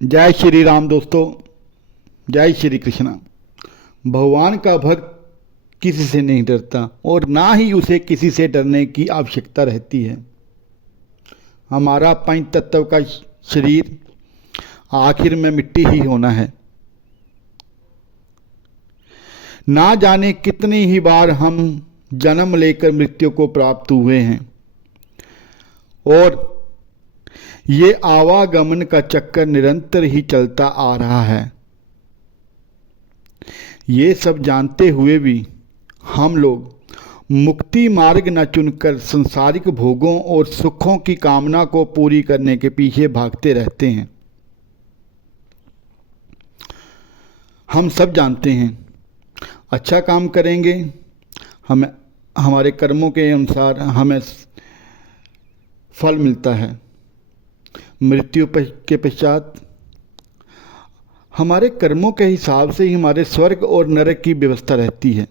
जय श्री राम दोस्तों, जय श्री कृष्णा। भगवान का भक्त किसी से नहीं डरता और ना ही उसे किसी से डरने की आवश्यकता रहती है। हमारा पंच तत्व का शरीर आखिर में मिट्टी ही होना है। ना जाने कितनी ही बार हम जन्म लेकर मृत्यु को प्राप्त हुए हैं और ये आवागमन का चक्कर निरंतर ही चलता आ रहा है। ये सब जानते हुए भी हम लोग मुक्ति मार्ग न चुनकर संसारिक भोगों और सुखों की कामना को पूरी करने के पीछे भागते रहते हैं। हम सब जानते हैं, अच्छा काम करेंगे हमें हमारे कर्मों के अनुसार हमें फल मिलता है। मृत्यु के पश्चात हमारे कर्मों के हिसाब से ही हमारे स्वर्ग और नरक की व्यवस्था रहती है।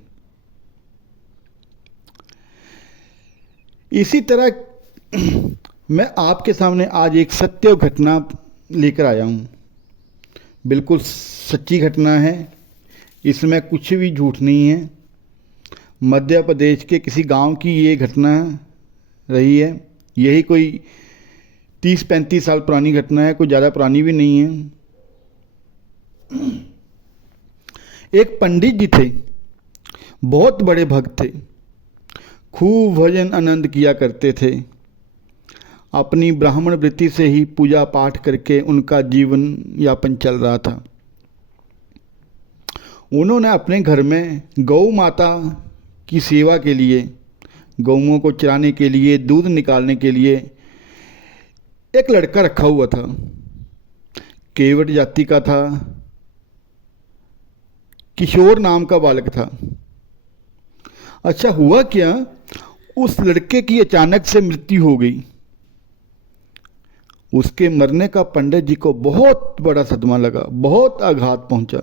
इसी तरह मैं आपके सामने आज एक सत्य घटना लेकर आया हूँ। बिल्कुल सच्ची घटना है, इसमें कुछ भी झूठ नहीं है। मध्य प्रदेश के किसी गांव की ये घटना रही है। यही कोई 30-35 साल पुरानी घटना है, कोई ज़्यादा पुरानी भी नहीं है। एक पंडित जी थे, बहुत बड़े भक्त थे, खूब भजन आनंद किया करते थे। अपनी ब्राह्मण वृत्ति से ही पूजा पाठ करके उनका जीवन यापन चल रहा था। उन्होंने अपने घर में गौ माता की सेवा के लिए, गौओं को चराने के लिए, दूध निकालने के लिए एक लड़का रखा हुआ था। केवट जाति का था, किशोर नाम का बालक था। अच्छा हुआ क्या, उस लड़के की अचानक से मृत्यु हो गई। उसके मरने का पंडित जी को बहुत बड़ा सदमा लगा, बहुत आघात पहुंचा।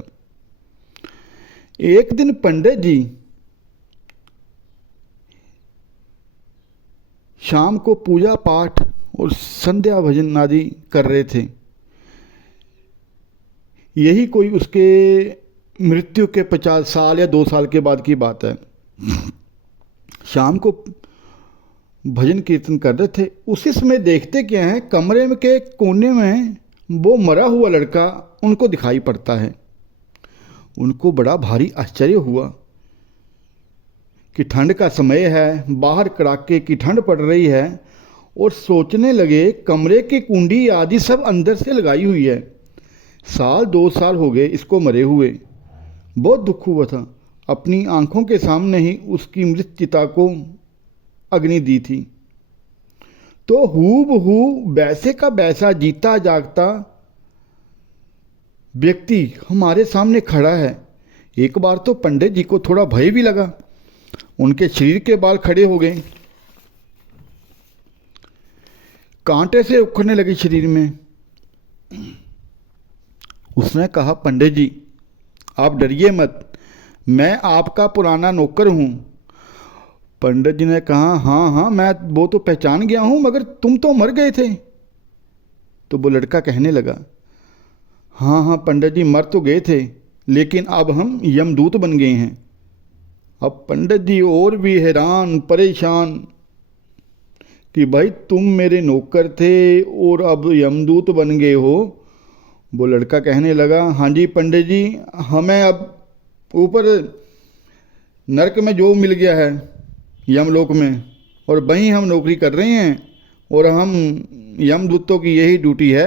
एक दिन पंडित जी शाम को पूजा पाठ और संध्या भजन आदि कर रहे थे। यही कोई उसके मृत्यु के 50 साल या 2 साल के बाद की बात है। शाम को भजन कीर्तन कर रहे थे। उसी समय देखते क्या है, कमरे में के कोने में वो मरा हुआ लड़का उनको दिखाई पड़ता है। उनको बड़ा भारी आश्चर्य हुआ कि ठंड का समय है, बाहर कड़ाके की ठंड पड़ रही है, और सोचने लगे कमरे की कुंडी आदि सब अंदर से लगाई हुई है। 1-2 साल हो गए इसको मरे हुए। बहुत दुख हुआ था। अपनी आंखों के सामने ही उसकी मृत चिता को अग्नि दी थी। तो हूबहू वैसे का वैसा जीता जागता व्यक्ति हमारे सामने खड़ा है। एक बार तो पंडित जी को थोड़ा भय भी लगा। उनके शरीर के बाल खड़े हो गए, कांटे से उखड़ने लगे शरीर में। उसने कहा, पंडित जी आप डरिए मत, मैं आपका पुराना नौकर हूं। पंडित जी ने कहा, हाँ हाँ मैं वो तो पहचान गया हूं, मगर तुम तो मर गए थे। तो वो लड़का कहने लगा, हाँ हाँ पंडित जी मर तो गए थे, लेकिन अब हम यमदूत बन गए हैं। अब पंडित जी और भी हैरान परेशान कि भाई तुम मेरे नौकर थे और अब यमदूत बन गए हो। वो लड़का कहने लगा, हाँ जी पंडित जी, हमें अब ऊपर नरक में जो मिल गया है यमलोक में, और वहीं हम नौकरी कर रहे हैं। और हम यमदूतों की यही ड्यूटी है,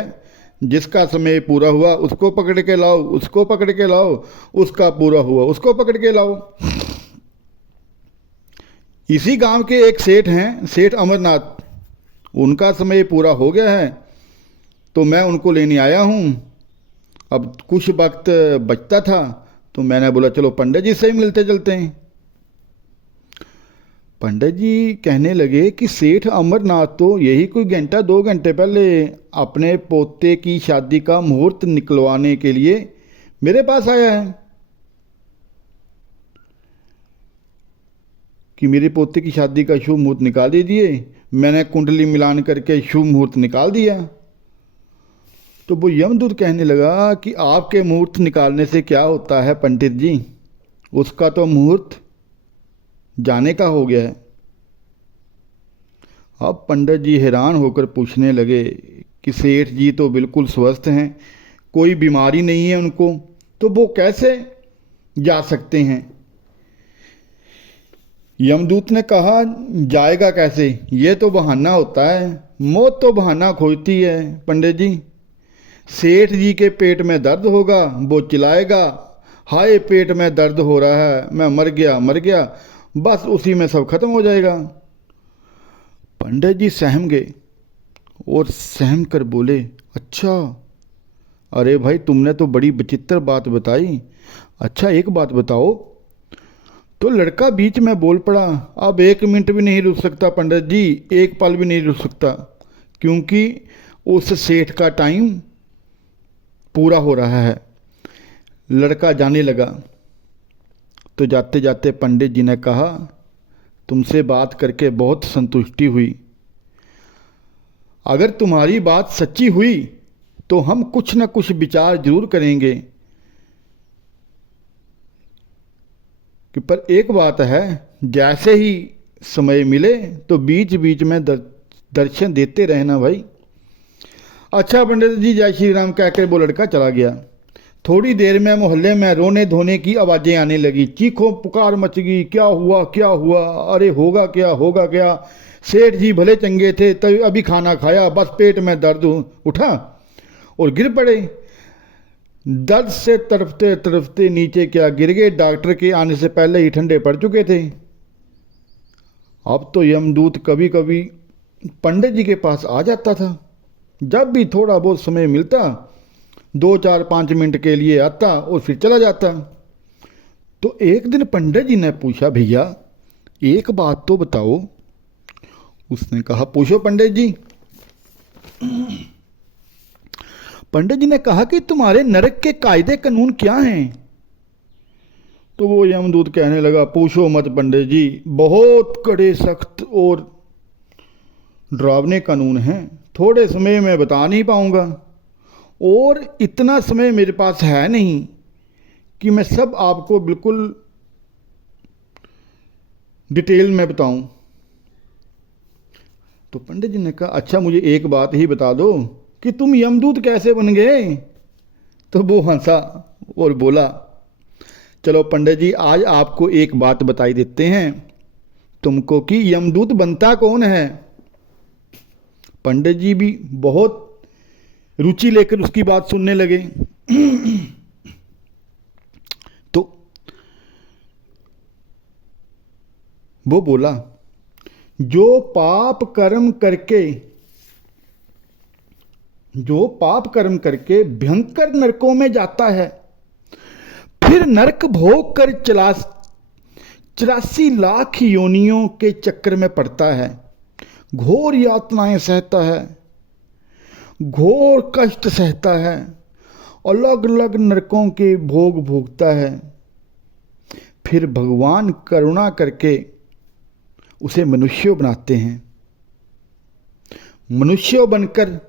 जिसका समय पूरा हुआ उसको पकड़ के लाओ, उसको पकड़ के लाओ, उसका पूरा हुआ उसको पकड़ के लाओ। इसी गांव के एक सेठ हैं, सेठ अमरनाथ, उनका समय पूरा हो गया है तो मैं उनको लेने आया हूँ। अब कुछ वक्त बचता था तो मैंने बोला चलो पंडित जी से ही मिलते चलते हैं। पंडित जी कहने लगे कि सेठ अमरनाथ तो यही कोई 1-2 घंटे पहले अपने पोते की शादी का मुहूर्त निकलवाने के लिए मेरे पास आया है कि मेरे पोते की शादी का शुभ मुहूर्त निकाल दीजिए। मैंने कुंडली मिलान करके शुभ मुहूर्त निकाल दिया। तो वो यमदूत कहने लगा कि आपके मुहूर्त निकालने से क्या होता है पंडित जी, उसका तो मुहूर्त जाने का हो गया है। अब पंडित जी हैरान होकर पूछने लगे कि सेठ जी तो बिल्कुल स्वस्थ हैं, कोई बीमारी नहीं है उनको, तो वो कैसे जा सकते हैं। यमदूत ने कहा जाएगा कैसे, ये तो बहाना होता है, मौत तो बहाना खोजती है पंडित जी। सेठ जी के पेट में दर्द होगा, वो चिल्लाएगा हाय पेट में दर्द हो रहा है, मैं मर गया, बस उसी में सब खत्म हो जाएगा। पंडित जी सहम गए और सहम कर बोले अच्छा, अरे भाई तुमने तो बड़ी विचित्र बात बताई। अच्छा एक बात बताओ। तो लड़का बीच में बोल पड़ा, अब 1 मिनट भी नहीं रुक सकता पंडित जी, एक पल भी नहीं रुक सकता, क्योंकि उस सेठ का टाइम पूरा हो रहा है। लड़का जाने लगा तो जाते जाते पंडित जी ने कहा तुमसे बात करके बहुत संतुष्टि हुई। अगर तुम्हारी बात सच्ची हुई तो हम कुछ न कुछ विचार जरूर करेंगे कि पर एक बात है, जैसे ही समय मिले तो बीच बीच में दर्शन देते रहना भाई। अच्छा पंडित जी जय श्री राम कहकर वो लड़का चला गया। थोड़ी देर में मोहल्ले में रोने धोने की आवाज़ें आने लगी, चीखों पुकार मच गई, क्या हुआ क्या हुआ, अरे होगा क्या। सेठ जी भले चंगे थे, तभी अभी खाना खाया, बस पेट में दर्द उठा और गिर पड़े। दर्द से तड़पते तड़पते नीचे क्या गिर गए, डॉक्टर के आने से पहले ही ठंडे पड़ चुके थे। अब तो यमदूत कभी कभी पंडित जी के पास आ जाता था, जब भी थोड़ा बहुत समय मिलता 2-4-5 मिनट के लिए आता और फिर चला जाता। तो एक दिन पंडित जी ने पूछा भैया एक बात तो बताओ। उसने कहा पूछो पंडित जी। पंडित जी ने कहा कि तुम्हारे नरक के कायदे कानून क्या हैं। तो वो यमदूत कहने लगा पूछो मत पंडित जी, बहुत कड़े सख्त और डरावने कानून हैं, थोड़े समय में बता नहीं पाऊंगा और इतना समय मेरे पास है नहीं कि मैं सब आपको बिल्कुल डिटेल में बताऊं। तो पंडित जी ने कहा अच्छा मुझे एक बात ही बता दो कि तुम यमदूत कैसे बन गए। तो वो हंसा और बोला चलो पंडित जी आज आपको एक बात बताई देते हैं तुमको कि यमदूत बनता कौन है। पंडित जी भी बहुत रुचि लेकर उसकी बात सुनने लगे। तो वो बोला जो पाप कर्म करके भयंकर नरकों में जाता है, फिर नरक भोग कर 84 लाख योनियों के चक्कर में पड़ता है, घोर यातनाएं सहता है, घोर कष्ट सहता है, अलग अलग नरकों के भोग भोगता है, फिर भगवान करुणा करके उसे मनुष्य बनाते हैं। मनुष्य बनकर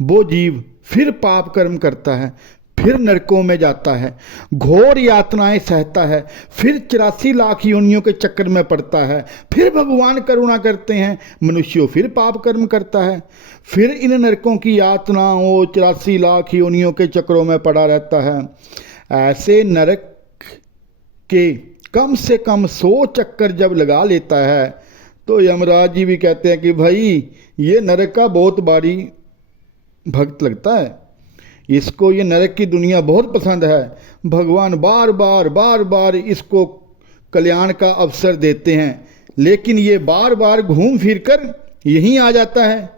वो जीव फिर पाप कर्म करता है, फिर नरकों में जाता है, घोर यातनाएं सहता है, फिर 84 लाख योनियों के चक्कर में पड़ता है, फिर भगवान करुणा करते हैं, मनुष्य फिर पाप कर्म करता है, फिर इन नरकों की यातनाओं 84 लाख योनियों के चक्रों में पड़ा रहता है। ऐसे नरक के कम से कम 100 चक्कर जब लगा लेता है तो यमराज जी भी कहते हैं कि भाई ये नरक का बहुत भारी भक्त लगता है, इसको ये नरक की दुनिया बहुत पसंद है। भगवान बार बार इसको कल्याण का अवसर देते हैं, लेकिन ये बार बार घूम फिर कर यहीं आ जाता है।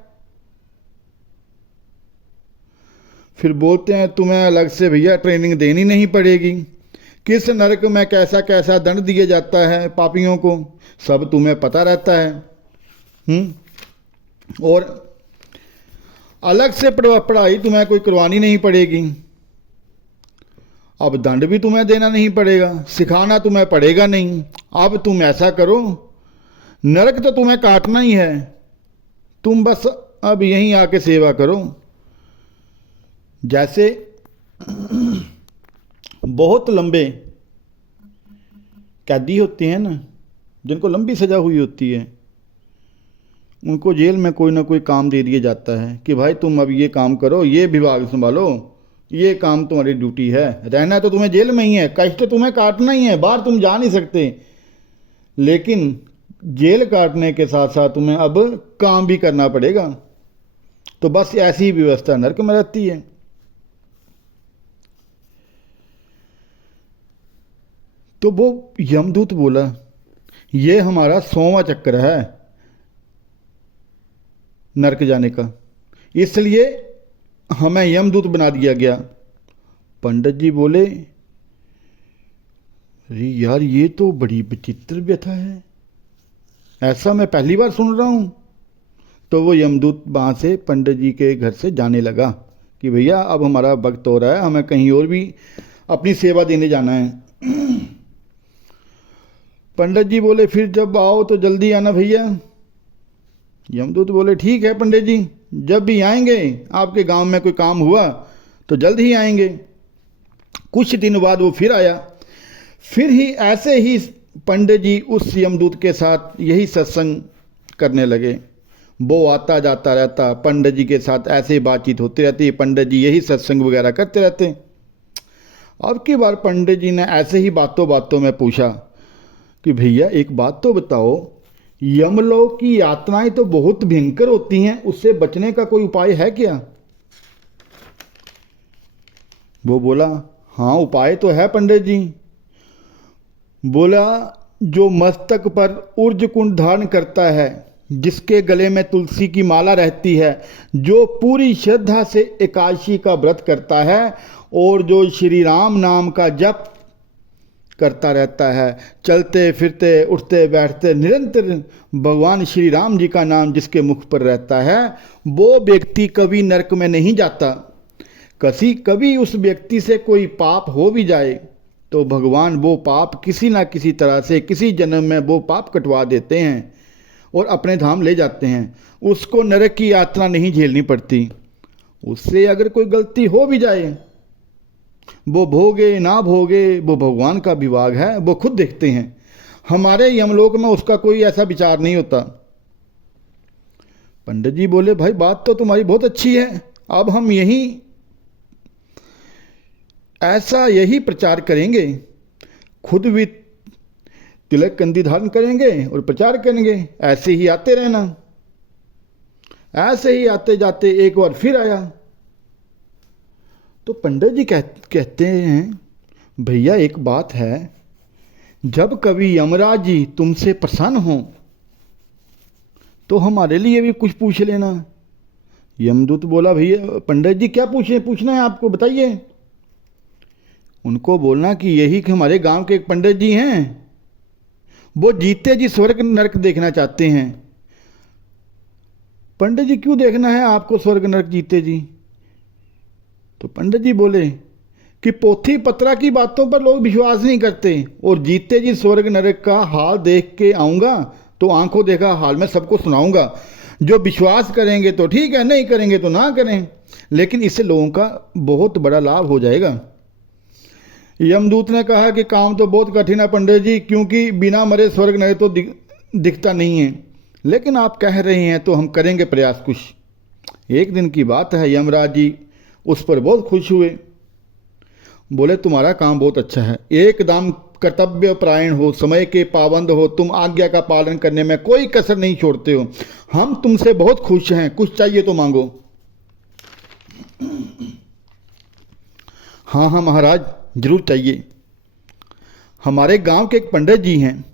फिर बोलते हैं तुम्हें अलग से भैया ट्रेनिंग देनी नहीं पड़ेगी, किस नरक में कैसा कैसा दंड दिया जाता है पापियों को सब तुम्हें पता रहता है। और अलग से पढ़ाई तुम्हें कोई करवानी नहीं पड़ेगी, अब दंड भी तुम्हें देना नहीं पड़ेगा, सिखाना तुम्हें पड़ेगा नहीं। अब तुम ऐसा करो, नरक तो तुम्हें काटना ही है, तुम बस अब यहीं आके सेवा करो, जैसे बहुत लंबे कैदी होते हैं ना, जिनको लंबी सज़ा हुई होती है, उनको जेल में कोई ना कोई काम दे दिया जाता है कि भाई तुम अब ये काम करो, ये विभाग संभालो, ये काम तुम्हारी ड्यूटी है। रहना तो तुम्हें जेल में ही है, कष्ट तुम्हें काटना ही है, बाहर तुम जा नहीं सकते, लेकिन जेल काटने के साथ साथ तुम्हें अब काम भी करना पड़ेगा। तो बस ऐसी ही व्यवस्था नरक में रहती है। तो वो यमदूत बोला, ये हमारा 100वां चक्कर है नरक जाने का, इसलिए हमें यमदूत बना दिया गया। पंडित जी बोले, अरे यार ये तो बड़ी विचित्र व्यथा है, ऐसा मैं पहली बार सुन रहा हूँ। तो वो यमदूत वहाँ से पंडित जी के घर से जाने लगा कि भैया अब हमारा वक्त हो रहा है, हमें कहीं और भी अपनी सेवा देने जाना है। पंडित जी बोले, फिर जब आओ तो जल्दी आना भैया। यमदूत बोले, ठीक है पंडित जी, जब भी आएंगे, आपके गांव में कोई काम हुआ तो जल्द ही आएंगे। कुछ दिन बाद वो फिर आया, फिर ही ऐसे ही पंडित जी उस यमदूत के साथ यही सत्संग करने लगे। वो आता जाता रहता, पंडित जी के साथ ऐसे ही बातचीत होती रहती, पंडित जी यही सत्संग वगैरह करते रहते। अब की बार पंडित जी ने ऐसे ही बातों बातों में पूछा कि भैया एक बात तो बताओ, यमलोक की यातनाएं तो बहुत भयंकर होती हैं, उससे बचने का कोई उपाय है क्या? वो बोला, हाँ उपाय तो है पंडित जी। बोला, जो मस्तक पर ऊर्ज कुंड धारण करता है, जिसके गले में तुलसी की माला रहती है, जो पूरी श्रद्धा से एकादशी का व्रत करता है और जो श्री राम नाम का जप करता रहता है, चलते फिरते उठते बैठते निरंतर भगवान श्री राम जी का नाम जिसके मुख पर रहता है, वो व्यक्ति कभी नरक में नहीं जाता। कभी उस व्यक्ति से कोई पाप हो भी जाए तो भगवान वो पाप किसी ना किसी तरह से किसी जन्म में वो पाप कटवा देते हैं और अपने धाम ले जाते हैं। उसको नरक की यात्रा नहीं झेलनी पड़ती। उससे अगर कोई गलती हो भी जाए, वो भोगे ना भोगे, वो भगवान का विभाग है, वो खुद देखते हैं। हमारे यमलोक में उसका कोई ऐसा विचार नहीं होता। पंडित जी बोले, भाई बात तो तुम्हारी बहुत अच्छी है, अब हम यही प्रचार करेंगे, खुद भी तिलक कंदी धारण करेंगे और प्रचार करेंगे, ऐसे ही आते रहना। ऐसे ही आते जाते एक बार फिर आया तो पंडित जी कहते हैं, भैया एक बात है, जब कभी यमराज जी तुमसे प्रसन्न हो तो हमारे लिए भी कुछ पूछ लेना। यमदूत बोला, भैया पंडित जी क्या पूछना है आपको, बताइए। उनको बोलना कि यही कि हमारे गांव के एक पंडित जी हैं, वो जीते जी स्वर्ग नरक देखना चाहते हैं। पंडित जी क्यों देखना है आपको स्वर्ग नरक जीते जी? तो पंडित जी बोले कि पोथी पत्रा की बातों पर लोग विश्वास नहीं करते और जीते जी स्वर्ग नरक का हाल देख के आऊँगा तो आंखों देखा हाल मैं सबको सुनाऊंगा। जो विश्वास करेंगे तो ठीक है, नहीं करेंगे तो ना करें, लेकिन इससे लोगों का बहुत बड़ा लाभ हो जाएगा। यमदूत ने कहा कि काम तो बहुत कठिन है पंडित जी, क्योंकि बिना मरे स्वर्ग नरक तो दिखता नहीं है, लेकिन आप कह रहे हैं तो हम करेंगे प्रयास कुछ। एक दिन की बात है, यमराज जी उस पर बहुत खुश हुए। बोले, तुम्हारा काम बहुत अच्छा है, एकदम कर्तव्य परायण हो, समय के पाबंद हो, तुम आज्ञा का पालन करने में कोई कसर नहीं छोड़ते हो, हम तुमसे बहुत खुश हैं, कुछ चाहिए तो मांगो। हाँ हाँ महाराज, जरूर चाहिए। हमारे गांव के एक पंडित जी हैं,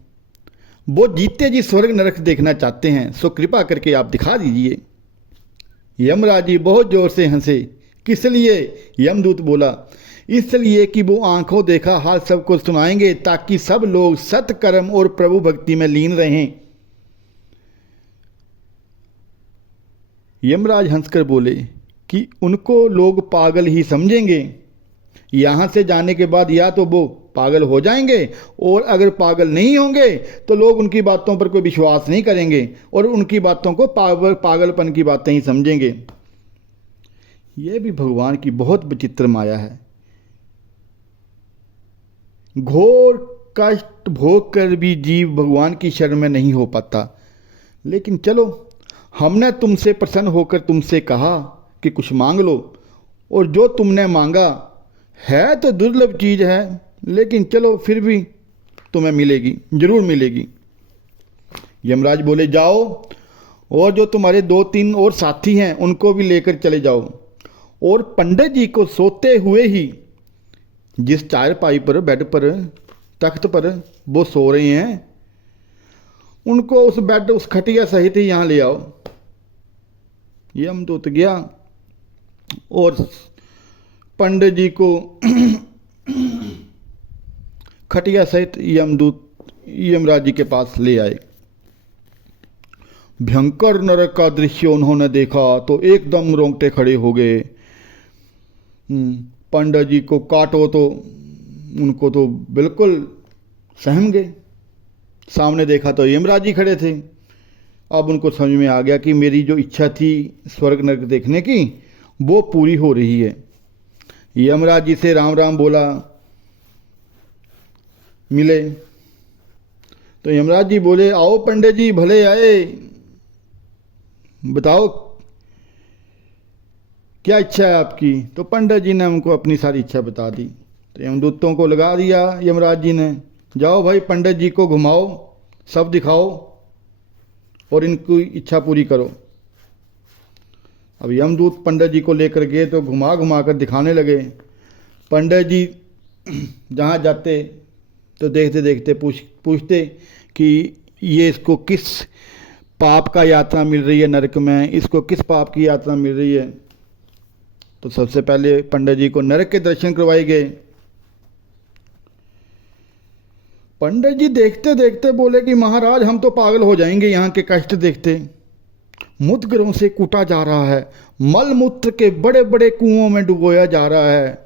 वो जीते जी स्वर्ग नरक देखना चाहते हैं, सो कृपा करके आप दिखा दीजिए। यमराज जी बहुत जोर से हंसे। किस लिए? यमदूत बोला, इसलिए कि वो आंखों देखा हाल सबको सुनाएंगे, ताकि सब लोग सत्कर्म और प्रभु भक्ति में लीन रहें। यमराज हंसकर बोले कि उनको लोग पागल ही समझेंगे। यहाँ से जाने के बाद या तो वो पागल हो जाएंगे, और अगर पागल नहीं होंगे तो लोग उनकी बातों पर कोई विश्वास नहीं करेंगे और उनकी बातों को पागलपन की बातें ही समझेंगे। यह भी भगवान की बहुत विचित्र माया है। घोर कष्ट भोग कर भी जीव भगवान की शरण में नहीं हो पाता। लेकिन चलो, हमने तुमसे प्रसन्न होकर तुमसे कहा कि कुछ मांग लो, और जो तुमने मांगा है तो दुर्लभ चीज़ है, लेकिन चलो फिर भी तुम्हें मिलेगी, जरूर मिलेगी। यमराज बोले, जाओ और जो तुम्हारे 2-3 और साथी हैं उनको भी लेकर चले जाओ, और पंडित जी को सोते हुए ही जिस चारपाई पर, बेड पर, तख्त पर वो सो रहे हैं, उनको उस बेड, उस खटिया सहित ही यहाँ ले आओ। यमदूत गया और पंडित जी को खटिया सहित यमराज जी के पास ले आए। भयंकर नरक का दृश्य उन्होंने देखा तो एकदम रोंगटे खड़े हो गए। पंडित जी को काटो तो उनको तो बिल्कुल सहम गए। सामने देखा तो यमराज जी खड़े थे। अब उनको समझ में आ गया कि मेरी जो इच्छा थी स्वर्ग नरक देखने की, वो पूरी हो रही है। यमराज जी से राम राम बोला, मिले तो यमराज जी बोले, आओ पंडित जी, भले आए, बताओ क्या इच्छा है आपकी। तो पंडित जी ने उनको अपनी सारी इच्छा बता दी। तो यमदूतों को लगा दिया यमराज जी ने, जाओ भाई पंडित जी को घुमाओ, सब दिखाओ और इनकी इच्छा पूरी करो। अब यमदूत पंडित जी को लेकर गए तो घुमा घुमा कर दिखाने लगे। पंडित जी जहाँ जाते तो देखते देखते पूछते कि ये इसको किस पाप का यात्रा मिल रही है नरक में, इसको किस पाप की यात्रा मिल रही है। तो सबसे पहले पंडित जी को नरक के दर्शन करवाए गए। पंडित जी देखते देखते बोले कि महाराज, हम तो पागल हो जाएंगे यहाँ के कष्ट देखते। मुद्गरों से कूटा जा रहा है, मल मूत्र के बड़े बड़े कुओं में डुबोया जा रहा है,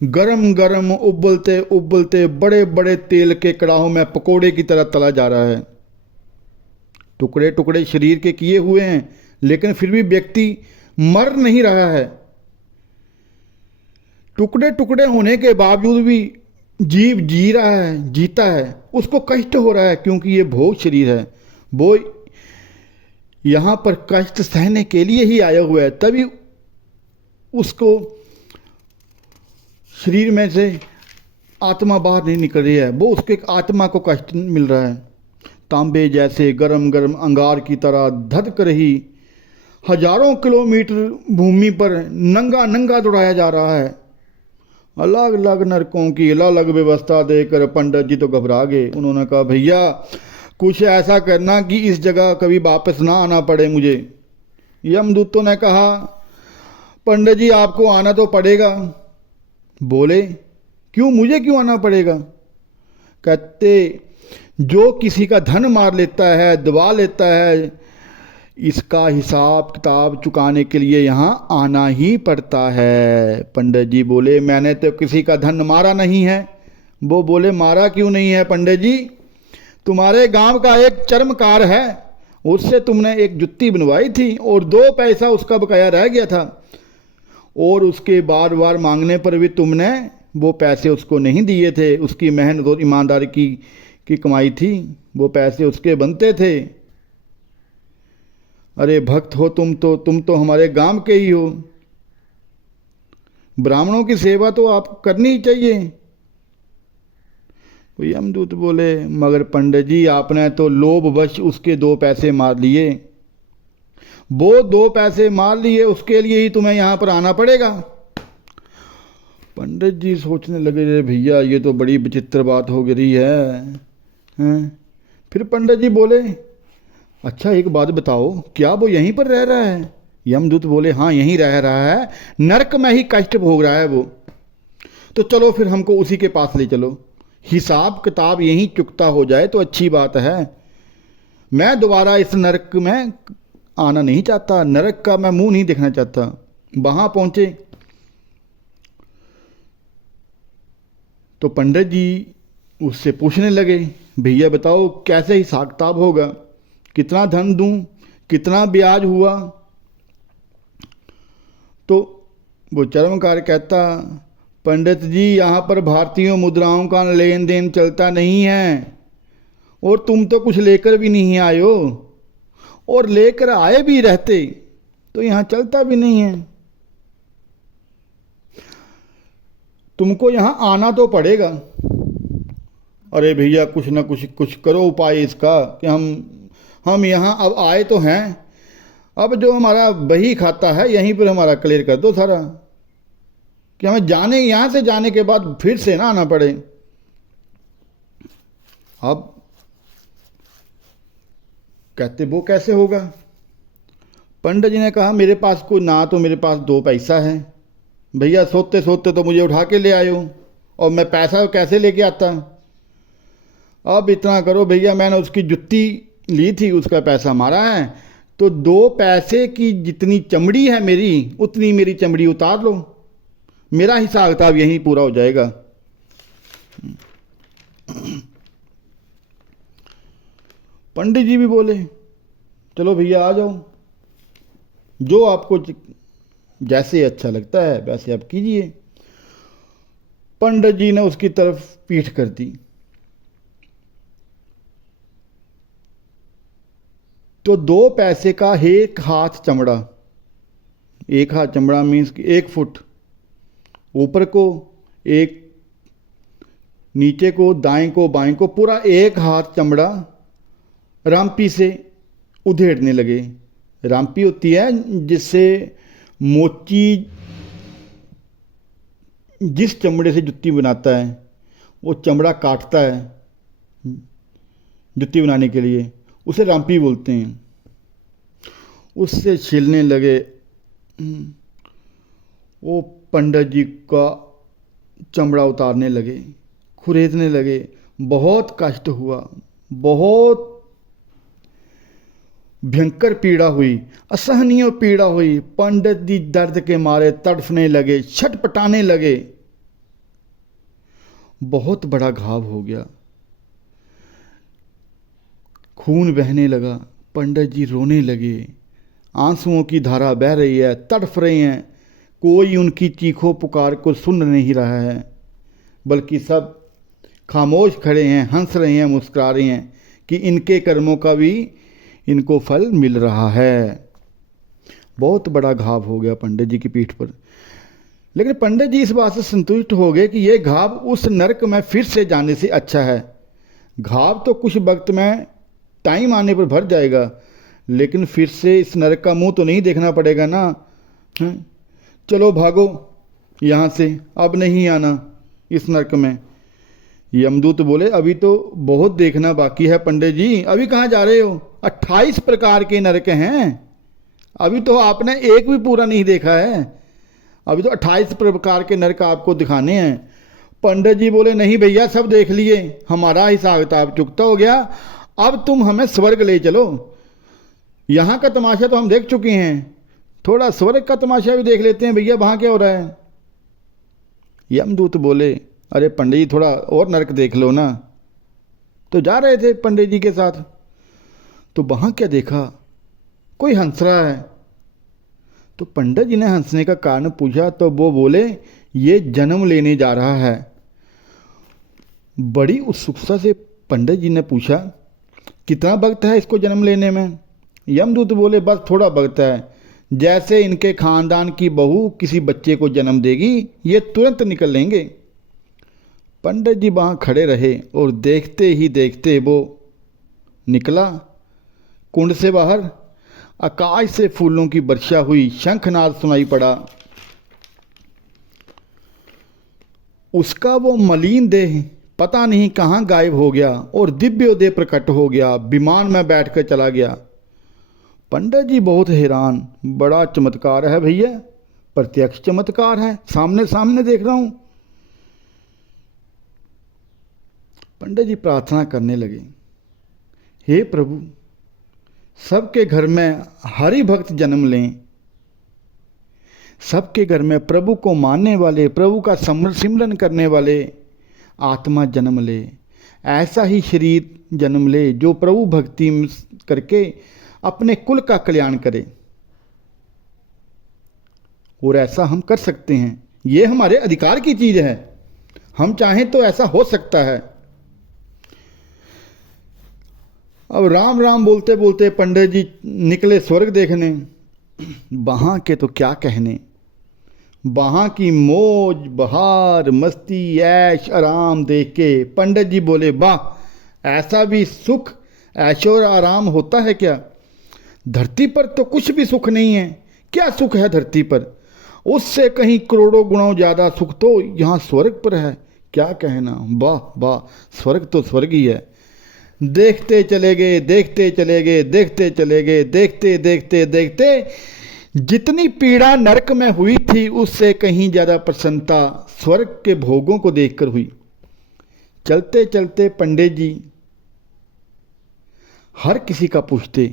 गरम गरम उबलते उबलते बड़े बड़े तेल के कड़ाहों में पकोड़े की तरह तला जा रहा है। टुकड़े टुकड़े शरीर के किए हुए हैं, लेकिन फिर भी व्यक्ति मर नहीं रहा है। टुकड़े टुकड़े होने के बावजूद भी जीव जी रहा है, जीता है, उसको कष्ट हो रहा है क्योंकि ये भोग शरीर है। वो यहाँ पर कष्ट सहने के लिए ही आया हुआ है, तभी उसको शरीर में से आत्मा बाहर नहीं निकल रही है, वो उसके आत्मा को कष्ट मिल रहा है। तांबे जैसे गरम गरम अंगार की तरह धधक रही हजारों किलोमीटर भूमि पर नंगा नंगा दौड़ाया जा रहा है। अलग अलग नरकों की अलग अलग व्यवस्था देकर पंडित जी तो घबरा गए। उन्होंने कहा, भैया कुछ ऐसा करना कि इस जगह कभी वापस ना आना पड़े मुझे। यमदूतों ने कहा, पंडित जी आपको आना तो पड़ेगा। बोले, क्यों, मुझे क्यों आना पड़ेगा। कहते, जो किसी का धन मार लेता है, दबा लेता है, इसका हिसाब किताब चुकाने के लिए यहाँ आना ही पड़ता है। पंडित जी बोले, मैंने तो किसी का धन मारा नहीं है। वो बोले, मारा क्यों नहीं है पंडित जी, तुम्हारे गांव का एक चर्मकार है, उससे तुमने एक जुत्ती बनवाई थी और 2 पैसा उसका बकाया रह गया था, और उसके बार बार मांगने पर भी तुमने वो पैसे उसको नहीं दिए थे। उसकी मेहनत और ईमानदारी की कमाई थी, वो पैसे उसके बनते थे। अरे भक्त हो तुम तो हमारे गांव के ही हो, ब्राह्मणों की सेवा तो आप करनी ही चाहिए। तो यमदूत बोले, मगर पंडित जी आपने तो लोभवश उसके 2 पैसे मार लिए, वो 2 पैसे मार लिए, उसके लिए ही तुम्हें यहाँ पर आना पड़ेगा। पंडित जी सोचने लगे, रे भैया ये तो बड़ी विचित्र बात हो गई है। फिर पंडित जी बोले, अच्छा एक बात बताओ, क्या वो यहीं पर रह रहा है। यमदूत बोले, हाँ यहीं रह रहा है, नरक में ही कष्ट भोग रहा है वो। तो चलो फिर हमको उसी के पास ले चलो, हिसाब किताब यहीं चुकता हो जाए तो अच्छी बात है। मैं दोबारा इस नरक में आना नहीं चाहता, नरक का मैं मुंह नहीं देखना चाहता। वहां पहुंचे तो पंडित जी उससे पूछने लगे, भैया बताओ कैसे हिसाब किताब होगा, कितना धन दूं, कितना ब्याज हुआ। तो वो चर्मकार कहता, पंडित जी यहाँ पर भारतीय मुद्राओं का लेन देन चलता नहीं है, और तुम तो कुछ लेकर भी नहीं आए हो, और लेकर आए भी रहते तो यहाँ चलता भी नहीं है। तुमको यहाँ आना तो पड़ेगा। अरे भैया कुछ ना कुछ करो उपाय इसका कि हम यहाँ अब आए तो हैं, अब जो हमारा बही खाता है यहीं पर हमारा क्लियर कर दो सारा, कि हमें यहाँ से जाने के बाद फिर से ना आना पड़े। अब कहते वो कैसे होगा? पंडित जी ने कहा, मेरे पास कोई ना, तो मेरे पास 2 पैसा है भैया, सोते सोते तो मुझे उठा के ले आए हो, और मैं पैसा कैसे लेके आता? अब इतना करो भैया, मैंने उसकी जुत्ती ली थी, उसका पैसा मारा है, तो 2 पैसे की जितनी चमड़ी है मेरी, उतनी मेरी चमड़ी उतार लो, मेरा हिसाब किताब यहीं पूरा हो जाएगा। पंडित जी भी बोले, चलो भैया आ जाओ, जो आपको जैसे अच्छा लगता है वैसे आप कीजिए। पंडित जी ने उसकी तरफ पीठ कर दी, तो 2 पैसे का 1 हाथ चमड़ा, 1 हाथ चमड़ा मीन्स 1 फुट ऊपर को, 1 नीचे को, दाएं को बाएं को, पूरा 1 हाथ चमड़ा रामपी से उधेड़ने लगे। रामपी होती है जिससे मोची जिस चमड़े से जुत्ती बनाता है वो चमड़ा काटता है जुत्ती बनाने के लिए, उसे रामपी बोलते हैं। उससे छीलने लगे। वो पंडित जी का चमड़ा उतारने लगे, खुरेदने लगे। बहुत कष्ट हुआ, बहुत भयंकर पीड़ा हुई, असहनीय पीड़ा हुई। पंडित जी दर्द के मारे तड़फने लगे, छटपटाने लगे। बहुत बड़ा घाव हो गया, खून बहने लगा। पंडित जी रोने लगे, आंसुओं की धारा बह रही है, तड़फ रहे हैं। कोई उनकी चीखों पुकार को सुन नहीं रहा है, बल्कि सब खामोश खड़े हैं, हंस रहे हैं, मुस्कुरा रहे हैं कि इनके कर्मों का भी इनको फल मिल रहा है। बहुत बड़ा घाव हो गया पंडित जी की पीठ पर। लेकिन पंडित जी इस बात से संतुष्ट हो गए कि ये घाव उस नरक में फिर से जाने से अच्छा है। घाव तो कुछ वक्त में टाइम आने पर भर जाएगा, लेकिन फिर से इस नरक का मुंह तो नहीं देखना पड़ेगा ना। चलो भागो यहाँ से, अब नहीं आना इस नरक में। यमदूत बोले, अभी तो बहुत देखना बाकी है पंडित जी, अभी कहाँ जा रहे हो? 28 प्रकार के नरक हैं, अभी तो आपने एक भी पूरा नहीं देखा है, अभी तो 28 प्रकार के नरक आपको दिखाने हैं। पंडित जी बोले, नहीं भैया सब देख लिए, हमारा हिसाब किताब चुकता हो गया, अब तुम हमें स्वर्ग ले चलो। यहाँ का तमाशा तो हम देख चुके हैं, थोड़ा स्वर्ग का तमाशा भी देख लेते हैं भैया, वहाँ क्या हो रहा है। यमदूत बोले, अरे पंडित जी थोड़ा और नरक देख लो ना। तो जा रहे थे पंडित जी के साथ, तो वहाँ क्या देखा, कोई हंस रहा है। तो पंडित जी ने हंसने का कारण पूछा, तो वो बोले, ये जन्म लेने जा रहा है। बड़ी उत्सुकता से पंडित जी ने पूछा, कितना वक्त है इसको जन्म लेने में? यमदूत बोले, बस थोड़ा वक्त है, जैसे इनके खानदान की बहू किसी बच्चे को जन्म देगी, ये तुरंत निकल लेंगे। पंडित जी वहाँ खड़े रहे और देखते ही देखते वो निकला कुंड से बाहर। आकाश से फूलों की वर्षा हुई, शंखनाद सुनाई पड़ा। उसका वो मलिन देह पता नहीं कहाँ गायब हो गया और दिव्य देह प्रकट हो गया, विमान में बैठकर चला गया। पंडित जी बहुत हैरान, बड़ा चमत्कार है भैया, प्रत्यक्ष चमत्कार है, सामने सामने देख रहा हूं। पंडित जी प्रार्थना करने लगे, हे प्रभु, सबके घर में हरि भक्त जन्म लें, सबके घर में प्रभु को मानने वाले, प्रभु का सिमरन करने वाले आत्मा जन्म ले। ऐसा ही शरीर जन्म ले जो प्रभु भक्ति करके अपने कुल का कल्याण करे। और ऐसा हम कर सकते हैं। ये हमारे अधिकार की चीज़ है, हम चाहें तो ऐसा हो सकता है। अब राम राम बोलते बोलते पंडित जी निकले स्वर्ग देखने। वहाँ के तो क्या कहने, वहाँ की मौज बहार मस्ती ऐश आराम देख के पंडित जी बोले, वाह, ऐसा भी सुख ऐशो और आराम होता है क्या? धरती पर तो कुछ भी सुख नहीं है। क्या सुख है धरती पर? उससे कहीं करोड़ों गुणों ज़्यादा सुख तो यहाँ स्वर्ग पर है। क्या कहना, वाह वाह, स्वर्ग तो स्वर्ग ही है। देखते चले गए, देखते चले गए, देखते चले गए, देखते देखते देखते जितनी पीड़ा नरक में हुई थी उससे कहीं ज़्यादा प्रसन्नता स्वर्ग के भोगों को देखकर हुई। चलते चलते पंडित जी हर किसी का पूछते,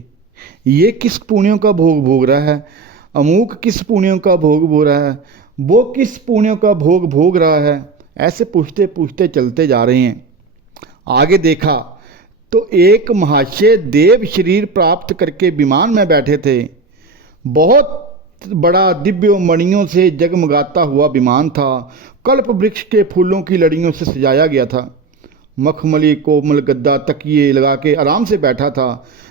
ये किस पुण्यों का भोग भोग रहा है, अमूक किस पुण्यों का भोग भोग रहा है, वो किस पुण्यों का भोग भोग रहा है। ऐसे पूछते पूछते चलते जा रहे हैं। आगे देखा तो एक महाशय देव शरीर प्राप्त करके विमान में बैठे थे। बहुत बड़ा दिव्य मणियों से जगमगाता हुआ विमान था। कल्प वृक्ष के फूलों की लड़ियों से सजाया गया था। मखमली कोमल गद्दा तकिए लगा के आराम से बैठा था।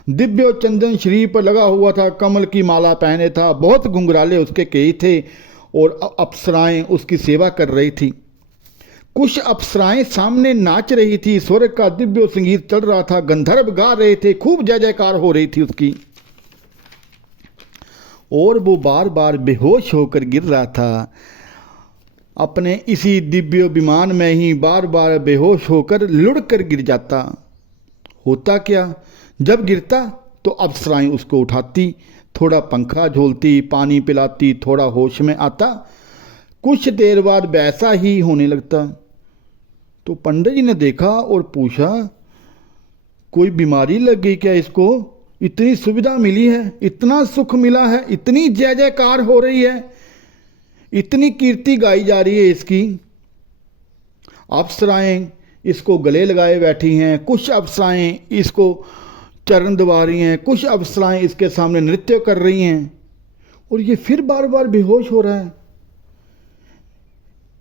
दिव्य चंदन शरीर पर लगा हुआ था। कमल की माला पहने था। बहुत घुंघराले उसके कई थे और अप्सराएं उसकी सेवा कर रही थी। कुछ अप्सराएं सामने नाच रही थी। स्वर्ग का दिव्य संगीत चल रहा था। गंधर्व गा रहे थे। खूब जय जयकार हो रही थी उसकी। और वो बार बार बेहोश होकर गिर रहा था। अपने इसी दिव्य विमान में ही बार बार बेहोश होकर लुढ़कर गिर जाता। होता क्या, जब गिरता तो अप्सराएं उसको उठाती, थोड़ा पंखा झोलती, पानी पिलाती, थोड़ा होश में आता। कुछ देर बाद वैसा ही होने लगता। तो पंडित जी ने देखा और पूछा, कोई बीमारी लग गई क्या इसको? इतनी सुविधा मिली है, इतना सुख मिला है, इतनी जय जयकार हो रही है, इतनी कीर्ति गाई जा रही है इसकी। अप्सराएं इसको गले लगाए बैठी हैं, कुछ अप्सराएं इसको चरण दबा रही हैं, कुछ अप्सराएं इसके सामने नृत्य कर रही हैं, और ये फिर बार बार बेहोश हो रहा है।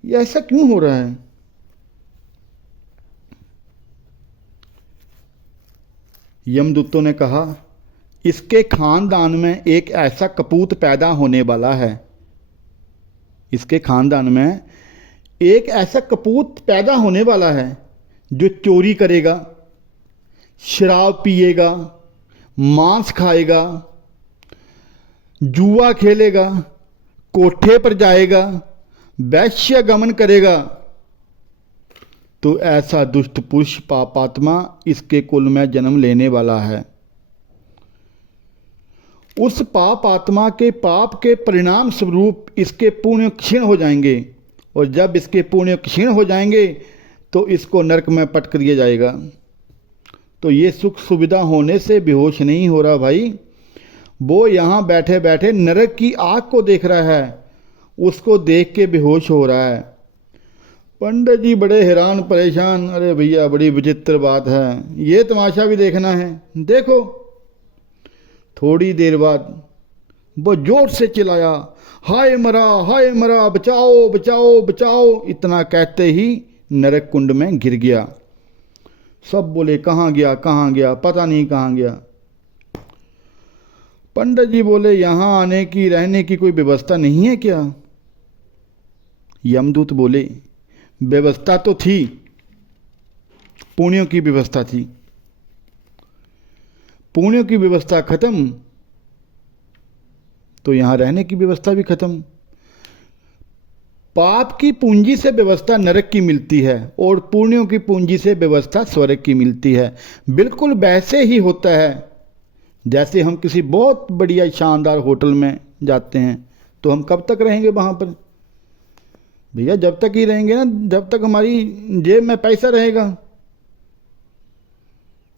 ये ऐसा क्यों हो रहा है? यमदूतों ने कहा, इसके खानदान में एक ऐसा कपूत पैदा होने वाला है। इसके खानदान में एक ऐसा कपूत पैदा होने वाला है जो चोरी करेगा, शराब पिएगा, मांस खाएगा, जुआ खेलेगा, कोठे पर जाएगा, वैश्य गमन करेगा। तो ऐसा दुष्ट पुरुष पापात्मा इसके कुल में जन्म लेने वाला है। उस पाप आत्मा के पाप के परिणाम स्वरूप इसके पुण्य क्षीण हो जाएंगे, और जब इसके पुण्य क्षीण हो जाएंगे तो इसको नरक में पटक दिया जाएगा। तो ये सुख सुविधा होने से बेहोश नहीं हो रहा भाई, वो यहाँ बैठे बैठे नरक की आग को देख रहा है, उसको देख के बेहोश हो रहा है। पंडित जी बड़े हैरान परेशान, अरे भैया बड़ी विचित्र बात है, ये तमाशा भी देखना है। देखो, थोड़ी देर बाद वो जोर से चिल्लाया, हाय मरा, बचाओ बचाओ बचाओ। इतना कहते ही नरक कुंड में गिर गया। सब बोले, कहाँ गया, पता नहीं कहाँ गया। पंडित जी बोले, यहाँ आने की रहने की कोई व्यवस्था नहीं है क्या? यमदूत बोले, व्यवस्था तो थी, पुण्यों की व्यवस्था थी। पुण्यों की व्यवस्था खत्म तो यहां रहने की व्यवस्था भी खत्म। पाप की पूंजी से व्यवस्था नरक की मिलती है और पुण्यों की पूंजी से व्यवस्था स्वर्ग की मिलती है। बिल्कुल वैसे ही होता है जैसे हम किसी बहुत बढ़िया शानदार होटल में जाते हैं तो हम कब तक रहेंगे वहां पर? भैया जब तक ही रहेंगे ना, जब तक हमारी जेब में पैसा रहेगा।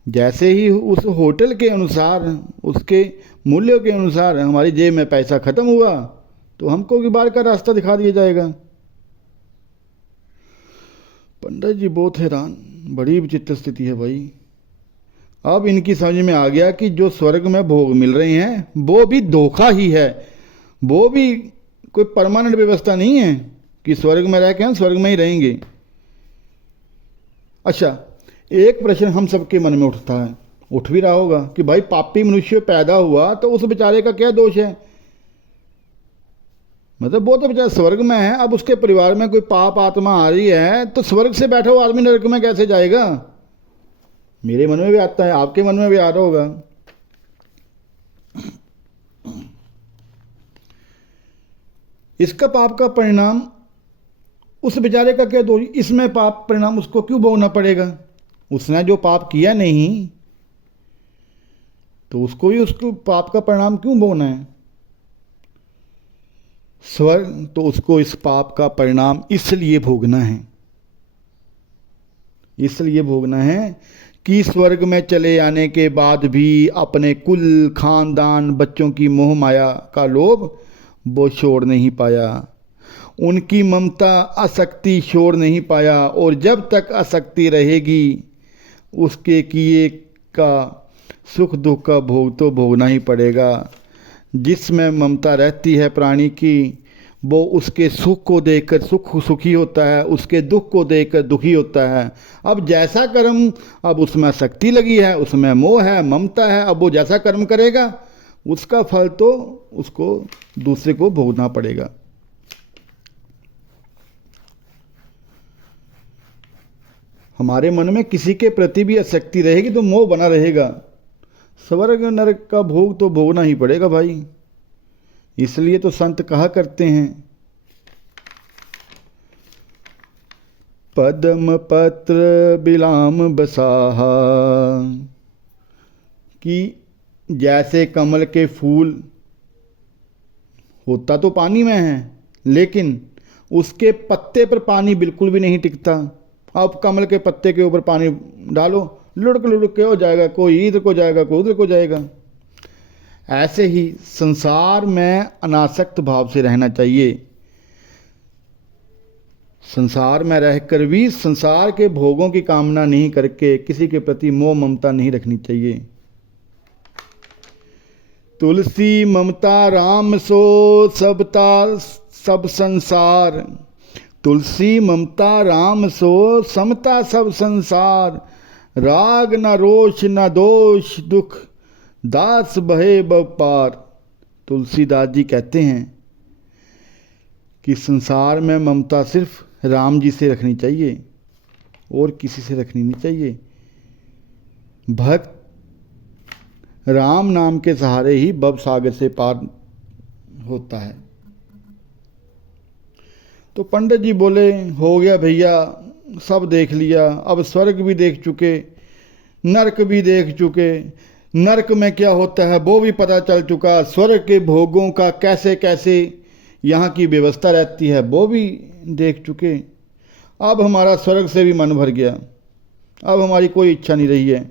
जैसे ही उस होटल के अनुसार, उसके मूल्यों के अनुसार हमारी जेब में पैसा खत्म हुआ तो हमको भी बाहर का रास्ता दिखा दिया जाएगा। पंडित जी बहुत हैरान, बड़ी विचित्र स्थिति है भाई। अब इनकी समझ में आ गया कि जो स्वर्ग में भोग मिल रहे हैं वो भी धोखा ही है, वो भी कोई परमानेंट व्यवस्था नहीं है कि स्वर्ग में रह के हम स्वर्ग में ही रहेंगे। अच्छा, एक प्रश्न हम सबके मन में उठता है, उठ भी रहा होगा कि भाई पापी मनुष्य पैदा हुआ तो उस बेचारे का क्या दोष है? मतलब वो तो बेचारा स्वर्ग में है, अब उसके परिवार में कोई पाप आत्मा आ रही है तो स्वर्ग से बैठा हुआ आदमी नरक में कैसे जाएगा? मेरे मन में भी आता है, आपके मन में भी आ रहा होगा। इसका पाप का परिणाम उस बेचारे का क्या दोष? इसमें पाप परिणाम उसको क्यों भोगना पड़ेगा? उसने जो पाप किया नहीं तो उसको भी उसको पाप का परिणाम क्यों भोगना है? स्वर्ग तो उसको इस पाप का परिणाम इसलिए भोगना है, इसलिए भोगना है कि स्वर्ग में चले आने के बाद भी अपने कुल खानदान बच्चों की मोह माया का लोभ वो छोड़ नहीं पाया, उनकी ममता आसक्ति छोड़ नहीं पाया, और जब तक आसक्ति रहेगी उसके किए का सुख दुख का भोग तो भोगना ही पड़ेगा। जिसमें ममता रहती है प्राणी की, वो उसके सुख को देखकर सुखी होता है, उसके दुख को देखकर दुखी होता है। अब जैसा कर्म, अब उसमें शक्ति लगी है, उसमें मोह है, ममता है, अब वो जैसा कर्म करेगा उसका फल तो उसको दूसरे को भोगना पड़ेगा। हमारे मन में किसी के प्रति भी आसक्ति रहेगी तो मोह बना रहेगा। स्वर्ग नरक का भोग तो भोगना ही पड़ेगा भाई। इसलिए तो संत कहा करते हैं, पद्म पत्र बिलाम बसाहा, कि जैसे कमल के फूल होता तो पानी में है लेकिन उसके पत्ते पर पानी बिल्कुल भी नहीं टिकता। अब कमल के पत्ते के ऊपर पानी डालो, लुढ़क लुढ़क के हो जाएगा, कोई इधर को जाएगा कोई उधर को जाएगा। ऐसे ही संसार में अनासक्त भाव से रहना चाहिए। संसार में रहकर भी संसार के भोगों की कामना नहीं करके किसी के प्रति मोह ममता नहीं रखनी चाहिए। तुलसी ममता राम सो सबता सब संसार, तुलसी ममता राम सो समता सब संसार, राग न रोष न दोष दुख दास बहे पार। तुलसीदास जी कहते हैं कि संसार में ममता सिर्फ राम जी से रखनी चाहिए और किसी से रखनी नहीं चाहिए। भक्त राम नाम के सहारे ही भव सागर से पार होता है। तो पंडित जी बोले, हो गया भैया, सब देख लिया, अब स्वर्ग भी देख चुके, नरक भी देख चुके, नरक में क्या होता है वो भी पता चल चुका, स्वर्ग के भोगों का कैसे कैसे यहाँ की व्यवस्था रहती है वो भी देख चुके। अब हमारा स्वर्ग से भी मन भर गया, अब हमारी कोई इच्छा नहीं रही है।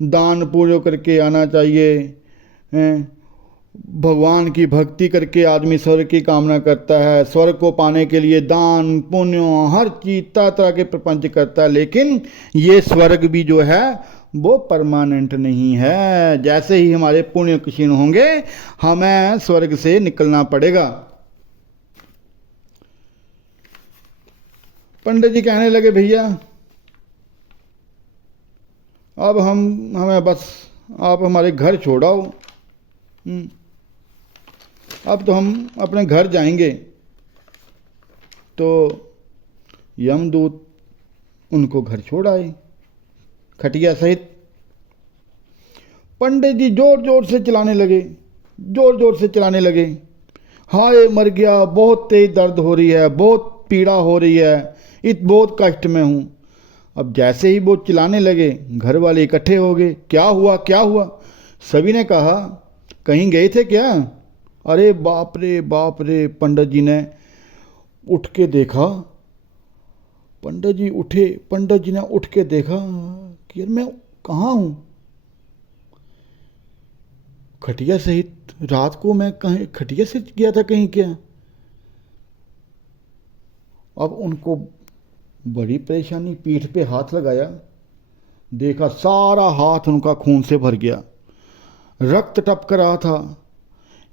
दान पुण्य करके आना चाहिए, भगवान की भक्ति करके आदमी स्वर्ग की कामना करता है, स्वर्ग को पाने के लिए दान पुण्य हर चीज तरह तरह के प्रपंच करता है, लेकिन ये स्वर्ग भी जो है वो परमानेंट नहीं है। जैसे ही हमारे पुण्य क्षीण होंगे हमें स्वर्ग से निकलना पड़ेगा। पंडित जी कहने लगे, भैया अब हमें बस आप हमारे घर छोड़ाओ, अब तो हम अपने घर जाएंगे। तो यमदूत उनको घर छोड़ आए खटिया सहित। पंडित जी जोर जोर से चिल्लाने लगे, जोर जोर से चिल्लाने लगे, हाय मर गया, बहुत तेज दर्द हो रही है, बहुत पीड़ा हो रही है, बहुत कष्ट में हूँ। अब जैसे ही वो चिल्लाने लगे घर वाले इकट्ठे हो गए, क्या हुआ क्या हुआ? सभी ने कहा, कहीं गए थे क्या? अरे बाप रे। पंडित जी ने उठ के देखा, पंडित जी उठे, पंडित जी ने उठ के देखा कि यार मैं कहाँ हूँ? खटिया सहित रात को मैं कहीं खटिया से गया था कहीं क्या? अब उनको बड़ी परेशानी, पीठ पे हाथ लगाया, देखा सारा हाथ उनका खून से भर गया, रक्त टपक रहा था।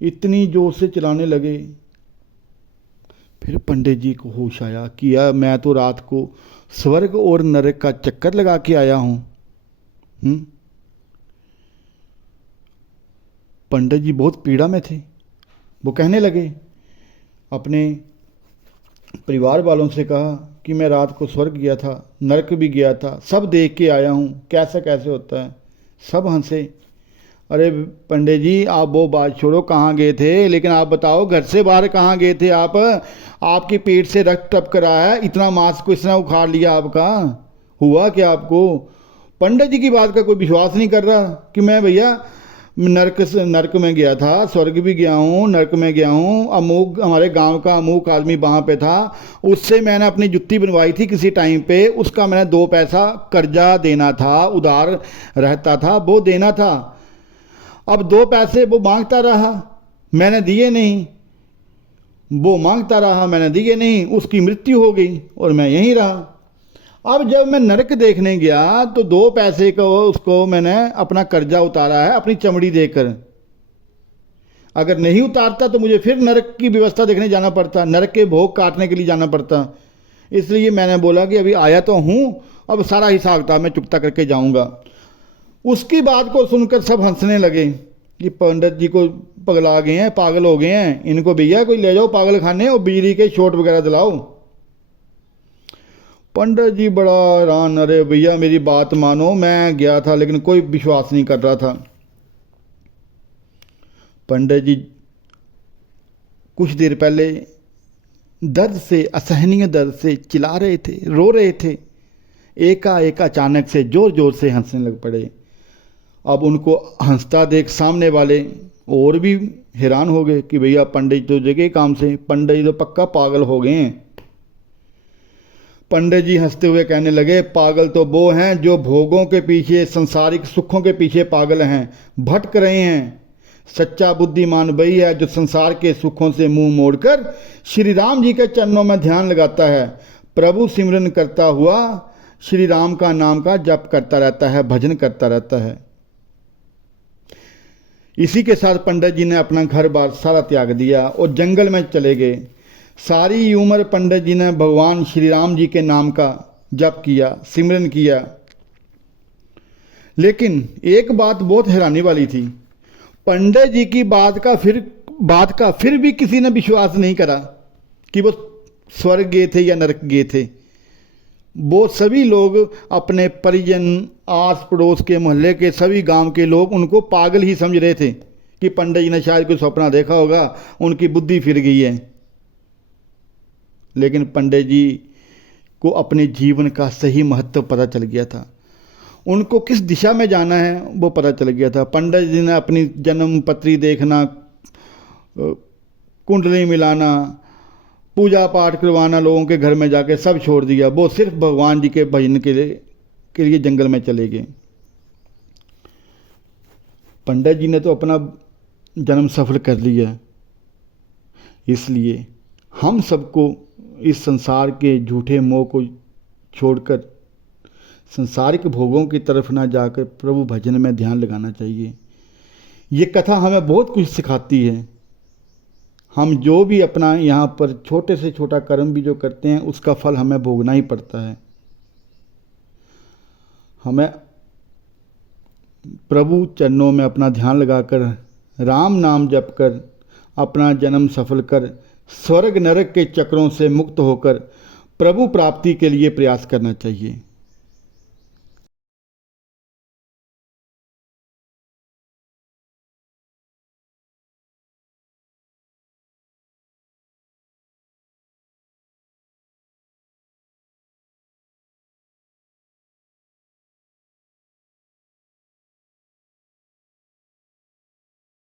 इतनी जोर से चलाने लगे। फिर पंडित जी को होश आया कि यार मैं तो रात को स्वर्ग और नरक का चक्कर लगा के आया हूँ। पंडित जी बहुत पीड़ा में थे। वो कहने लगे, अपने परिवार वालों से कहा कि मैं रात को स्वर्ग गया था, नरक भी गया था, सब देख के आया हूँ, कैसा कैसे होता है। सब हंसे। अरे पंडित जी आप वो बात छोड़ो, कहाँ गए थे, लेकिन आप बताओ घर से बाहर कहाँ गए थे आप? आपके पेट से रक्त टपक रहा है, इतना मांस को इसने उखाड़ लिया आपका, हुआ क्या आपको? पंडित जी की बात का कोई विश्वास नहीं कर रहा कि मैं भैया नरक में गया था, स्वर्ग भी गया हूँ, नरक में गया हूँ। अमूक हमारे गांव का अमूक आदमी वहाँ पे था, उससे मैंने अपनी जुत्ती बनवाई थी किसी टाइम पे, उसका मैंने 2 पैसा कर्जा देना था, उधार रहता था, वो देना था। अब 2 पैसे वो मांगता रहा, मैंने दिए नहीं, वो मांगता रहा, मैंने दिए नहीं, उसकी मृत्यु हो गई और मैं यहीं रहा। अब जब मैं नरक देखने गया तो 2 पैसे को उसको मैंने अपना कर्जा उतारा है अपनी चमड़ी देकर। अगर नहीं उतारता तो मुझे फिर नरक की व्यवस्था देखने जाना पड़ता, नरक के भोग काटने के लिए जाना पड़ता। इसलिए मैंने बोला कि अभी आया तो हूँ, अब सारा हिसाब किताब मैं चुकता करके जाऊँगा। उसकी बात को सुनकर सब हंसने लगे कि पंडित जी को पगला गए हैं, पागल हो गए हैं, इनको भैया कोई ले जाओ पागल खाने और बिजली के शॉट वगैरह दिलाओ। पंडित जी बड़ा हैरान, अरे भैया मेरी बात मानो, मैं गया था लेकिन कोई विश्वास नहीं कर रहा था। पंडित जी कुछ देर पहले दर्द से, असहनीय दर्द से चिल्ला रहे थे, रो रहे थे, एकाएक अचानक से जोर जोर से हंसने लग पड़े। अब उनको हंसता देख सामने वाले और भी हैरान हो गए कि भैया पंडित तो जगह काम से, पंडित जी तो पक्का पागल हो गए हैं। पंडित जी हंसते हुए कहने लगे, पागल तो वो हैं जो भोगों के पीछे, संसारिक सुखों के पीछे पागल हैं, भटक रहे हैं। सच्चा बुद्धिमान वही है जो संसार के सुखों से मुंह मोड़कर श्री राम जी के चरणों में ध्यान लगाता है, प्रभु सिमरन करता हुआ श्री राम का नाम का जप करता रहता है, भजन करता रहता है। इसी के साथ पंडित जी ने अपना घर बार सारा त्याग दिया और जंगल में चले गए। सारी उम्र पंडित जी ने भगवान श्री राम जी के नाम का जप किया, सिमरन किया। लेकिन एक बात बहुत हैरानी वाली थी, पंडित जी की बात का फिर भी किसी ने विश्वास नहीं करा कि वो स्वर्ग गए थे या नरक गए थे। वो सभी लोग, अपने परिजन, आस पड़ोस के मोहल्ले के सभी गांव के लोग उनको पागल ही समझ रहे थे कि पंडित जी ने शायद कोई सपना देखा होगा, उनकी बुद्धि फिर गई है। लेकिन पंडित जी को अपने जीवन का सही महत्व पता चल गया था, उनको किस दिशा में जाना है वो पता चल गया था। पंडित जी ने अपनी जन्म पत्री देखना, कुंडली मिलाना, पूजा पाठ करवाना लोगों के घर में जाके सब छोड़ दिया। वो सिर्फ भगवान जी के भजन के लिए जंगल में चले गए। पंडित जी ने तो अपना जन्म सफल कर लिया। इसलिए हम सबको इस संसार के झूठे मोह को छोड़कर संसारिक भोगों की तरफ ना जाकर प्रभु भजन में ध्यान लगाना चाहिए। ये कथा हमें बहुत कुछ सिखाती है। हम जो भी अपना यहाँ पर छोटे से छोटा कर्म भी जो करते हैं उसका फल हमें भोगना ही पड़ता है। हमें प्रभु चरणों में अपना ध्यान लगाकर राम नाम जप कर अपना जन्म सफल कर स्वर्ग नरक के चक्रों से मुक्त होकर प्रभु प्राप्ति के लिए प्रयास करना चाहिए।